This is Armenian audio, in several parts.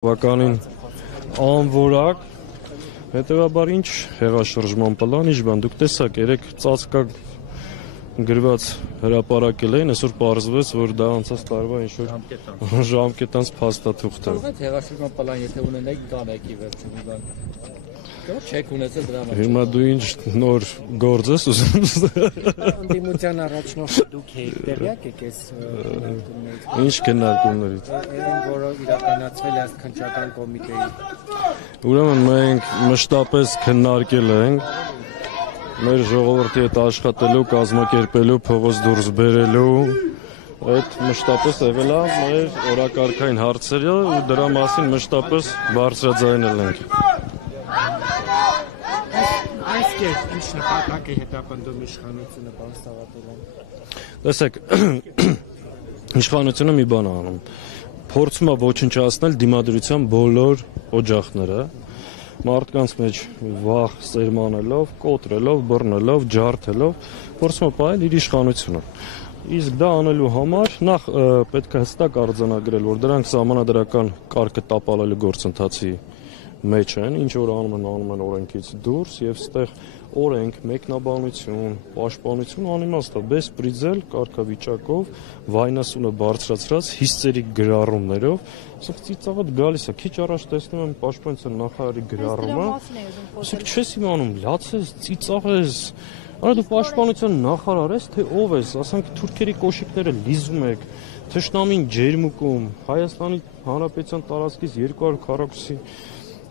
Բականին անվորակ, հետևաբար ինչ հեղաշրջման պլան, ինչ բան, դուք տեսակ, երեք ծածկա գրված հրապարակել էին, այսօր պարզվեց, որ դա անցած տարվա ինչ-որ ժամկետանց փաստաթուղթ է։ Ո՞վ հեղաշրջման պլան, եթե ունենայիք կանեքի վերջին մի բան։ Չեք ունեցել դրա համար։ Հիմա դու ինչ նոր գործ ես ուզում։ Անդիմության առաջնորդը դուք եք տեղյակ եք այս քննարկումներից։ Ինչ քննարկումներից։ Այն, որը իրականացվել է քննչական կոմիտեի։ Ուրեմն մենք մշտապես քննարկել ենք մեր ժողովրդի հետ աշխատելու, կազմակերպելու, փողոց դուրս բերելու, այդ մշտապես եղել է մեր օրակարգային հարցերը ու դրա մասին մշտապես բարձրաձայնել ենք։ Այս կերպ ինչ նպատակ է հետապնդում իշխանությունը, պարոն Սաղաթելյան։ Տեսեք, իշխանությունը մի բան է անում։ Փորձում է ոչնչացնել դիմադրության բոլոր օջախները, մարդկանց մեջ վախ սերմանելով, կոտրելով, բռնելով, ջարդելով, փորձում է պահել իր իշխանությունը։ Իսկ դա անելու համար նախ պետք է հստակ արձանագրել, որ դրանք սահմանադրական կարգը տապալելու գործընթացի մեջ են, ինչ որ անում են օրենքից դուրս եւ ստեղ օրենք, մեկնաբանություն, պաշտպանություն անիմաստ է, բեսպրիձել կարգավիճակով, վայնասունը բարձրացրած հիստերիկ գրառումներով, ասենք ծիծաղդ գալիս է, քիչ առաջ տեսնում եմ պաշտպանության նախարարի գրառումը, ասենք չես իմանում, լացես, ծիծաղես, արա դու պաշտպանության նախարար ես, թե ով ես, ասենք թուրքերի կոշիկները լիզում եք, թշնամին ջերմուկում, Հայաստանի Հանրապետության տարածքից 200 քառակուսի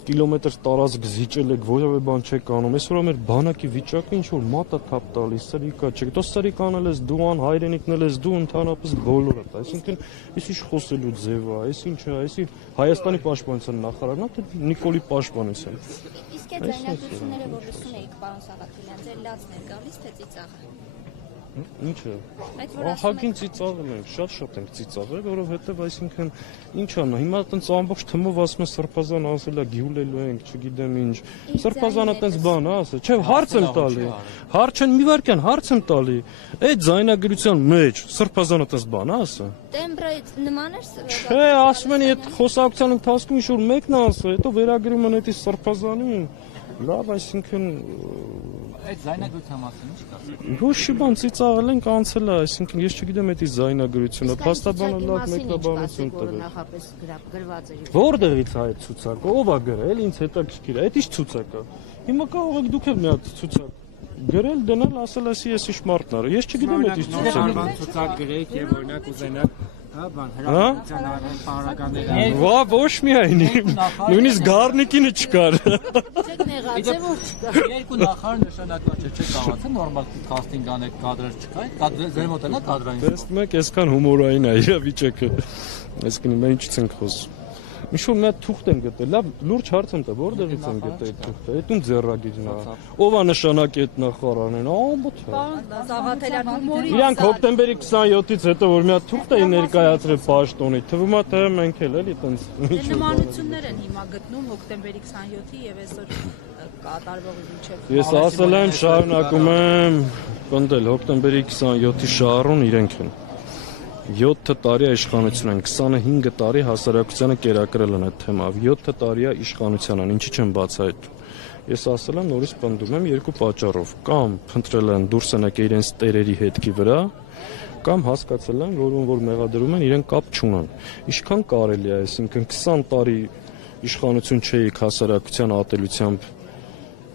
կիլոմետր տարածք զիջել եք, որևէ բան չեք անում։ Այսօր մեր բանակի վիճակը ինչ որ մատա թափ տալիս, սրիկա չեք։ Դու սրիկ անել ես դու, հայրենիքն ես դու, ընդհանրապես բոլորդ։ Այսինքն, այս ինչ խոսելու ձև է, այս ինչ է, այսի Հայաստանի պաշտպանության նախարարն է, թե Նիկոլի Պաշտպանոսյան։ Իսկ այդ ձայնագրությունները, որ լսում էիք, պարոն Սաղաթելյան, ձեր լացն է գալիս, թե ծիծաղը։ Ինչը։ Ահագին ծիծաղում ենք, շատ ենք ծիծաղել, որովհետև այսինքն ինչ անա, հիմա այտենց ամբողջ թմով ասում են Սրբազան ասելա գյուլելու ենք, չգիտեմ ինչ։ Սրբազանը այտենց բան է, ասա, չէ, հարց եմ տալի։ Հարց չեն մի վարքյան, հարց եմ տալի։ Այդ ձայնագրության մեջ Սրբազանը այտենց բան է, ասա։ Տեմբրը նման էր։ Չէ, ասում են այդ խոսակցության ընթացքում ինչ որ մեկն է ասա, հետո վերագրում են այդ Սրբազանին։ Լավ, այսինքն այդ զայնագրության մասին ինչ կասեք։ Ոչ բան ծիծաղել ենք անցել է, այսինքն ես չգիտեմ այդ զայնագրությունը, փաստաբանը լավ մեկնաբանություն տվել։ Նախապես գրված էր։ Որտեղից է այդ ցուցակը, ով է գրել, ինձ հետաքրքիր է, այդ ի՞նչ ցուցակ է։ Հիմա կարող եք դուք էլ մի հատ ցուցակ գրել, դնել, ասել ես ի՞նչ մարդն է։ Ես չգիտեմ այդ ի՞նչ ցուցակը։ Ցուցակ գրեք եւ օրինակ ուզենաք բան հրապարակության պարագաները։ Վա, ոչ միայն, նույնիսկ գառնիկինը չկար։ Չեք նեղացե որ չկա։ Երկու նախարար նշանակված չէ, չեք կարողացել նորմալ քաստինգ անեք, կադրեր չկա։ Ձեր մոտ է նա կադրային։ Տեսնում եք, այսքան հումորային է իրավիճակը։ Այսինքն մենք ինչից ենք խոսում։ Ինչ-որ մի հատ թուղթ են գտել, լավ լուրջ հարց եմ տա, որտեղից են գտել այդ թուղթը, այդ ում ձեռագիրն է, ով է նշանակի այդ նախարարն, ամբողջ։ Սաղաթելյան հումորի։ Իրանք հոկտեմբերի 27-ից հետո որ մի հատ թուղթ էին ներկայացրել պաշտոնի, թվում է թե մենք էլ էլի տենց։ Նմանություններ են հիմա գտնում հոկտեմբերի 27-ի եւ այսօր կատարվողի միջև։ Ես ասել եմ, շարունակում եմ պնդել հոկտեմբերի 27-ի շարուն իրենք են։ 7 տարի է իշխանություն են, 25 տարի հասարակությանը կերակրել են այդ թեմայով, 7 տարի է իշխանության են, ինչի չեմ բացահայտում։ Ես ասել եմ, նորից պնդում եմ երկու պատճառով, կամ փնտրել են դուրս են եկել իրենց տերերի հետքի վրա, կամ հասկացել են, որ մեղադրում են, իրեն կապ չունեն։ Ինչքան կարելի է, այսինքն 20 տարի իշխանություն չէիք հասարակության ատելությամբ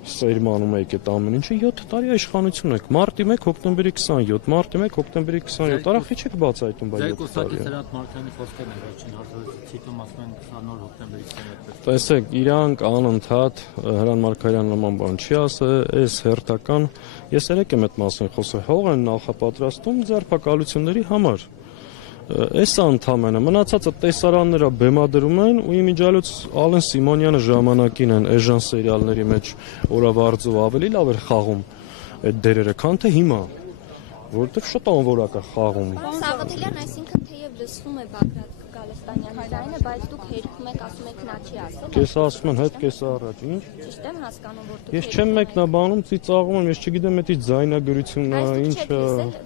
սերմանում եք այդ ամեն ինչը 7 տարի իշխանություն եք։ Մարտի 1 հոկտեմբերի 27, մարտի 1 հոկտեմբերի 27, արախի չեք բացահայտում բայ 7 տարի։ Սրանց Մարկյանի խոսքերն են վերջին հարցազրույցում ասում են 20 հոկտեմբերի 27։ Տեսեք, իրանք անընդհատ Հրանտ Մարգարյան նման բան չի ասել, այս հերթական, ես երեք եմ այդ մասին խոսել, հող են նախապատրաստում ձերբակալությունների համար։ Այս ընդամենը մնացածը տեսարանները բեմադրում են ու իմիջիալոց Ալեն Սիմոնյանը ժամանակին են էժան սերիալների մեջ օրավարձով ավելի լավ էր խաղում այդ դերերը, քան թե հիմա, որովհետև շատ անորակ է խաղում։ Սաղաթելյան, այսինքն թեև լսվում է Բագրատ Գալստանյանի ձայնը, բայց դուք հերքում եք, ասում եք նա չի ասել։ Կես ասում են հետ, կես առաջ, ինչ։ Ճիշտ եմ հասկանում, որ դուք։ Ես չեմ մեկնաբանում, ծիծաղում եմ, ես չգիտեմ դա ձայնագրությունն է, ինչ է։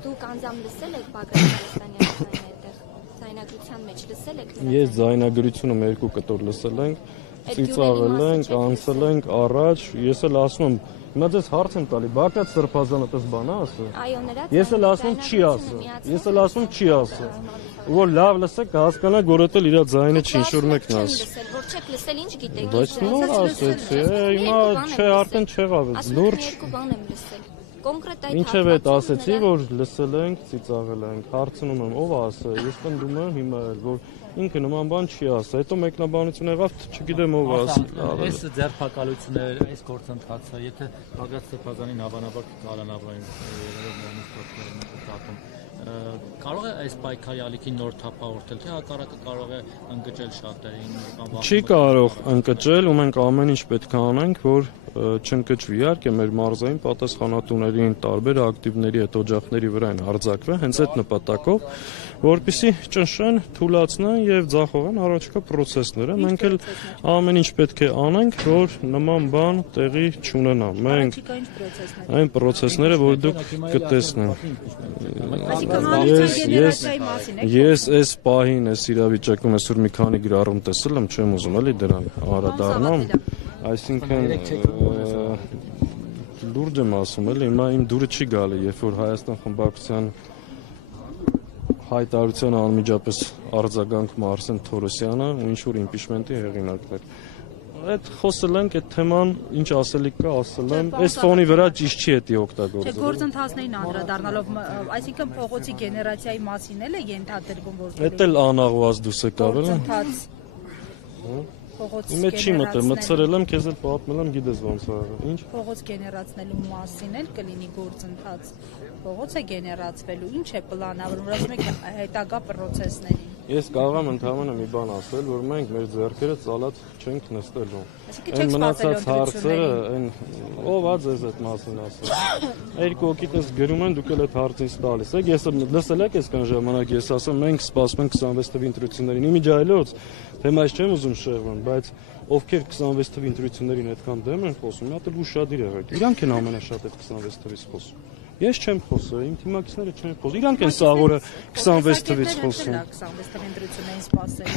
Դուք անձամբ լսել եք Բագրատ Գալստանյանի ձայնը այդտեղ ձայնագրության մեջ լսել լսել եք։ Ես ձայնագրությունը մեր երկու կտոր լսել ենք, ծիծաղել ենք, անցել ենք առաջ, ես էլ ասում եմ, հիմա ձեզ հարց եմ տալի, Բագրատ Սրբազանը տես բան է ասել։ Այո, նրա Ես էլ ասում չի ասել։ Ես էլ ասում չի ասել։ Որ լավ լսեք, հասկանաք, որ դա իր ձայնը չի, ինչ որ մեկն ասի։ Որ չեք լսել, ինչ գիտեք։ Բայց նոր ասեցի, հիմա չէ, արդեն չեղավ, լուրջ։ Երկու բան եմ լսել։ Կոնկրետ այդ Ինչև այդ ասեցի, որ լսել ենք, ծիծաղել ենք, հարցնում եմ, ով ասել, ես պնդում եմ հիմա էլ, որ ինքը նման բան չի ասել, հետո մեկնաբանություն եղավ, չգիտեմ ով ասել։ Այս ձերբակալությունները, այս գործընթացը, եթե Բագրատ Սրբազանին հավանաբար կկարանավորեն կարող է այս պայքարի ալիքին նոր թափահորտել, թե հակառակը կարող է ընկճել շատերին կամ Չի կարող ընկճել ու մենք ամեն ինչ պետք է անենք, որ չընկճվի, իհարկե մեր մարզային պատասխանատուներին, տարբեր ակտիվների հետ օջախների վրա են արձակվել հենց այդ նպատակով, որպեսզի ճնշեն, թուլացնեն եւ ձախողեն առաջկա process-ները։ Մենք էլ ամեն ինչ պետք է անենք, որ նման բան տեղի չունենա։ Մենք այն process-ները, որ դուք կտեսնեք։ Ես այս պահին, այս իրավիճակում այսօր մի քանի գրառում տեսել եմ, չեմ ուզում էլի դրան անդրադառնամ, այսինքն լուրջ եմ ասում էլի, հիմա իմ դուրը չի գալի, երբ որ Հայաստան խմբակցության հայտարարության անմիջապես արձագանքում Արսեն Թորոսյանը ու ինչ որ իմպիչմենտի հեղինակն էր։ Այդ խոսել ենք, այդ թեման ինչ ասելիք կա, ասել եմ, այս ֆոնի վրա ճիշտ չի էտի օգտագործել։ Չէ, գործընթացներին անդրադառնալով, այսինքն փողոցի գեներացիայի մասին էլ է ենթադրվում, որ Էդ էլ անաղված դուս եկավ էլ։ Փողոց չի մտցրել եմ, քեզ էլ պատմել եմ, գիտես ոնց է։ Ինչ։ Փողոց գեներացնելու մասին էլ կլինի գործընթաց։ Փողոցը գեներացվելու, ինչ է պլանավորվում, ասում եք հետագա process-ներին։ Ես կարող եմ ընդհանրապես մի բան ասել, որ մենք մեր ձեռքերը ծալած չենք նստելու։ Այն մնացած հարցերը, այն ով է ձեզ այդ մասին ասել։ Երկու օկիտես գրում են, դուք էլ այդ հարցից տալիս եք։ Ես լսել եք այսքան ժամանակ ես ասում մենք սպասում ենք 26 թվականի ընտրություններին։ Իմիջայլոց թեմայից չեմ ուզում շեղվել, բայց ովքեր 26 թվականի ընտրություններին այդքան դեմ են խոսում, մի հատ էլ ուշադիր եղեք։ Իրանք են ամենաշատ այդ 26 թվականից խոսում։ Ես չեմ խոսում, իմ թիմակիցները չեն խոսում։ Իրանք են սա օրը 26 թվականից խոսում։ 26 թվականի ընտրություններին սպասել։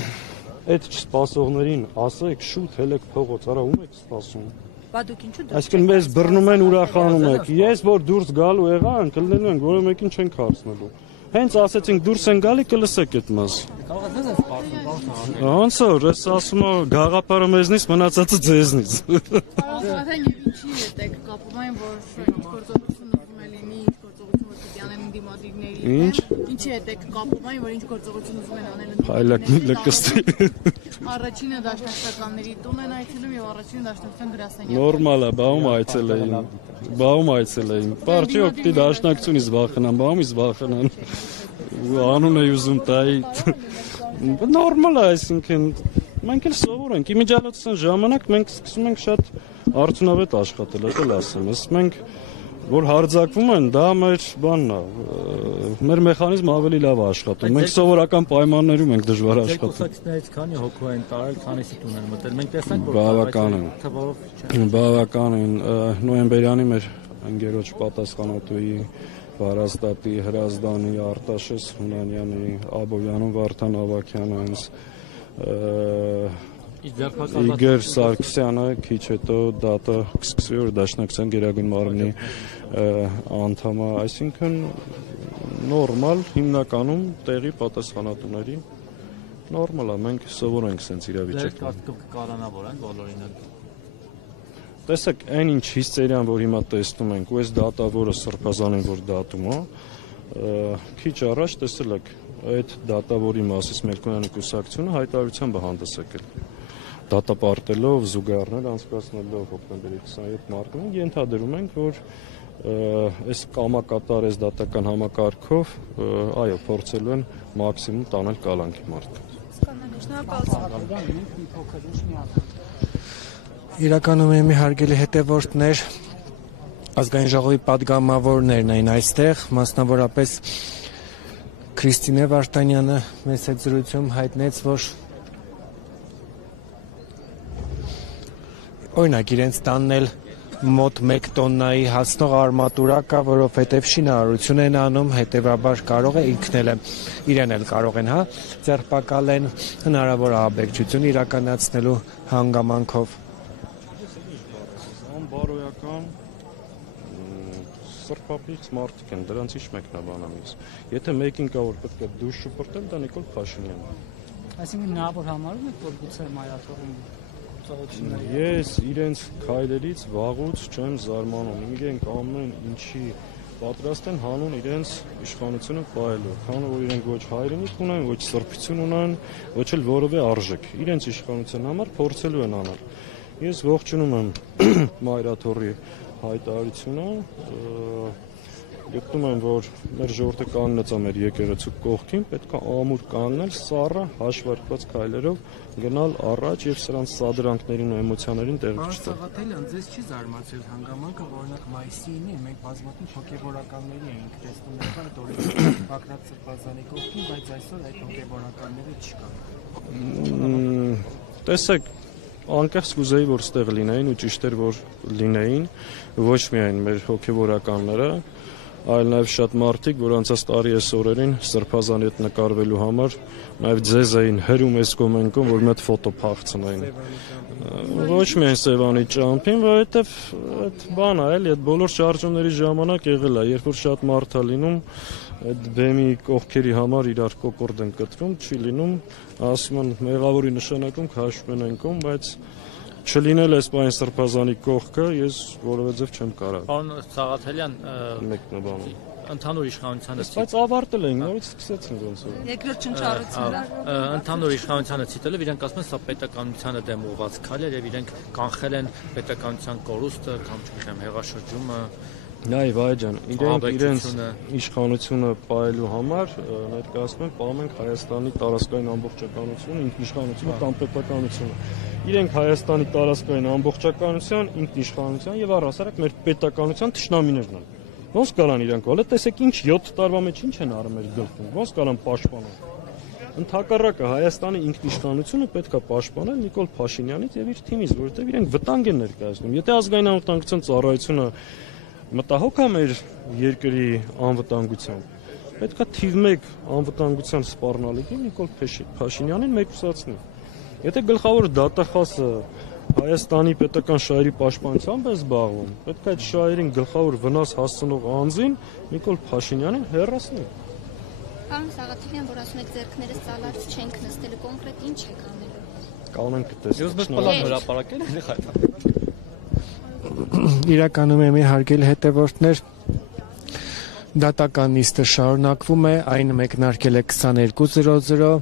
Այդ չսպասողներին ասեք շուտ հելեք փողոց, արա ում եք սպասում։ Բա դուք ինչու դուրս Այսինքն մեզ բռնում են, ուրախանում եք։ Ես որ դուրս գալու եղան, կլինելու ենք, որը մեկին չենք հարցնելու։ Հենց ասեցինք դուրս են գալի, կլսեք այդ մասը։ կարող է ձեզ սպասում, Ոնց որ, ես ասում եմ, գաղափարը մեզնից, մնացածը ձեզնից։ Արդեն ինչի եք կապում այն, որ ինչ գործողություն ուզում է լինի, ինչ գործողություն պետք է անեն դիմադրիգների։ Ինչի եք կապում այն, որ ինչ գործողություն ուզում են անել Հայլակնի լկստի։ Առաջինը դաշնակցականների տուն են այցելում եւ առաջինը դաշնակցության գրասենյակ։ Նորմալ է, բաում այցել էին։ Բաում այցել էին։ Պարչի օգտի դաշնակցությունից վախենան, բաումից վախենան։ Անուն է ուզում տայի։ Նորմալ է, այսինքն մենք էլ սովոր ենք։ Իմիջիալոցն ժամանակ մենք սկսում ենք շատ արդյունավետ աշխատել, դա ասեմ։ Մենք որ հարձակվում են, դա մեր բանն է։ Մեր մեխանիզմը ավելի լավ է աշխատում։ Մենք սովորական պայմաններում ենք դժվար աշխատում։ Կուսակցիներից քանի հոգու են տարել, քանիսի տուն են մտել։ Մենք տեսանք, որ Բավական են։ թվով չէ։ Բավական են։ Նոյեմբերյանի մեր ընկերոջ պատասխանատուի Վարազդատի, Հրազդանի, Արտաշես Հունանյանի, Աբովյանում Վարդան Ավագյանը, Իգոր Սարգսյանը քիչ հետո դատը կսկսվի, որ դաշնակցության գերագույն մարմնի անդամը, այսինքն նորմալ հիմնականում տեղի պատասխանատուների նորմալ է, մենք սովոր ենք սենց իրավիճակում։ Կարծիքով կկարանավորեն բոլորին։ Տեսեք, այն ինչ հիստերիան, որ հիմա տեսնում ենք, ու այս դատավորը Սրբազանին, որ դատում է, քիչ առաջ տեսել եք այդ դատավորի մասից Մելքոնյանի կուսակցությունը հայտարարությամբ է հանդես եկել։ Դատապարտելով, զուգահեռներ անցկացնելով հոկտեմբերի 27 մարտին ենթադրում ենք, որ այս կամակատար այս դատական համակարգով, այո, փորձելու են մաքսիմում տանել կալանքի մարդկանց։ Իրականում մի հարգելի հետևորդներ, ազգային ժողովի պատգամավորներն էին այստեղ, մասնավորապես Քրիստինե Վարդանյանը մեծ հետ զրույցում հայտնեց, որ օրինակ իրենց տանն էլ մոտ 1 տոննայի հասնող արմատուրա կա, որովհետև շինարարություն են անում, հետևաբար կարող է իրեն էլ կարող են ձերբակալեն հնարավոր ահաբեկչություն իրականացնելու հանգամանքով։ Բարոյական սրբապից մարդիկ են, դրանց ինչ մեկնաբանամից։ Եթե մեկին կա, որ պետք է դուշ շպրտել, դա Նիկոլ Փաշինյանն է։ Այսինքն նա որ համարում եք, որ գուցե մայրաթորին ծողությունները։ Ես իրենց քայլերից վաղուց չեմ զարմանում։ Իրենք ամեն ինչի պատրաստ են հանուն իրենց իշխանությունը պահելու։ Քանի որ իրենք ոչ հայրենիք ունեն, ոչ սրբություն ունեն, ոչ էլ որևէ արժեք։ Իրենց իշխանության համար փորձելու են անել։ Ես ողջունում եմ մայրաթորի հայտարարությունը, գտնում եմ, որ մեր ժողովուրդը կանգնած է մեր եկեղեցու կողքին, պետք է ամուր կանգնել, սառը հաշվարկված քայլերով գնալ առաջ եւ սրանց սադրանքներին ու էմոցիաներին տեղ չտալ։ Սաղաթելյան, ձեզ չի զարմացել հանգամանքը, օրինակ մայիսի 9-ին մենք բազմաթիվ հոգեվորականների էինք տեսնում այդ օրենքը Բագրատ Սրբազանի կողքին, բայց այսօր այդ հոգեվորականները չկան։ Տեսեք, անկեղծ կուզեի, որ ստեղ լինեին ու ճիշտ էր, որ լինեին ոչ միայն մեր հոգեվորականները, այլ նաև շատ մարդիկ, որ անցած տարի այս օրերին Սրբազանի հետ նկարվելու համար նաև ձեզ էին հրում այս կոմենտում, որ մի հատ ֆոտո փախցնային։ Ոչ միայն Սևանի ճամփին, որովհետև այդ բանը էլի, այդ բոլոր շարժումների ժամանակ եղել է, երբ որ շատ մարդ է լինում, այդ բեմի կողքերի համար իրար կոկորդ են կտրում, չի լինում, ասում են մեղավորի նշանակում քաշում են կողմ, բայց չլինել այս բանի Սրբազանի կողքը ես որովհետև չեմ կարող։ Պարոն Սաղաթելյան, մեկնաբանում։ ընդհանուր իշխանությանը Բայց ավարտել են, նորից սկսեցին ոնց որ։ Երկրորդ չնչառությունը։ Ընդհանուր իշխանությանը ցիտելով իրենք ասում են սա պետականությանը դեմ ուղղված քայլ էր եւ իրենք կանխել են պետականության կորուստը կամ չգիտեմ հեղաշրջումը։ Այ վայ ջան, իրենք իրենց իշխանությունը պահելու համար ներկայացնում են պահում ենք Հայաստանի տարածքային ամբողջականությունը, ինքնիշխանությունը կամ պետականությունը։ Իրենք Հայաստանի տարածքային ամբողջականության, ինքնիշխանության եւ առհասարակ մեր պետականության թշնամիներն են։ Ոնց կարան իրանք ոլը, տեսեք ինչ 7 տարվա մեջ ինչ են արել մեր գլխում, ոնց կարան պաշտպանել։ Ընդհակառակը Հայաստանի ինքնիշխանությունը պետք է պաշտպանել Նիկոլ Փաշինյանից եւ իր թիմից, որովհետեւ իրենք վտանգ են ներկայացնում։ Եթե ազգային անվտանգության ծառայությունը մտահոգ է մեր երկրի անվտանգությամբ, պետք է թիվ 1 անվտանգության սպառնալիքի Նիկոլ Փաշինյանին մեկուսացնի։ Եթե գլխավոր դատախազը Հայաստանի պետական շահերի պաշտպանությամբ է զբաղվում, պետք է այդ շահերին գլխավոր վնաս հասցնող անձին Նիկոլ Փաշինյանին հեռացնի։ Պարոն Սաղաթելյան, որ ասում եք ձեռքներս ծալած չենք նստելու, կոնկրետ ինչ եք անելու։ Կանենք տեսեք։ Ես մեծ պլան հրապարակել եմ խայտա։ Իրականում եմ հարգել հետևորդներ, դատական նիստը շարունակվում է, այն մեկնարկել է 22:00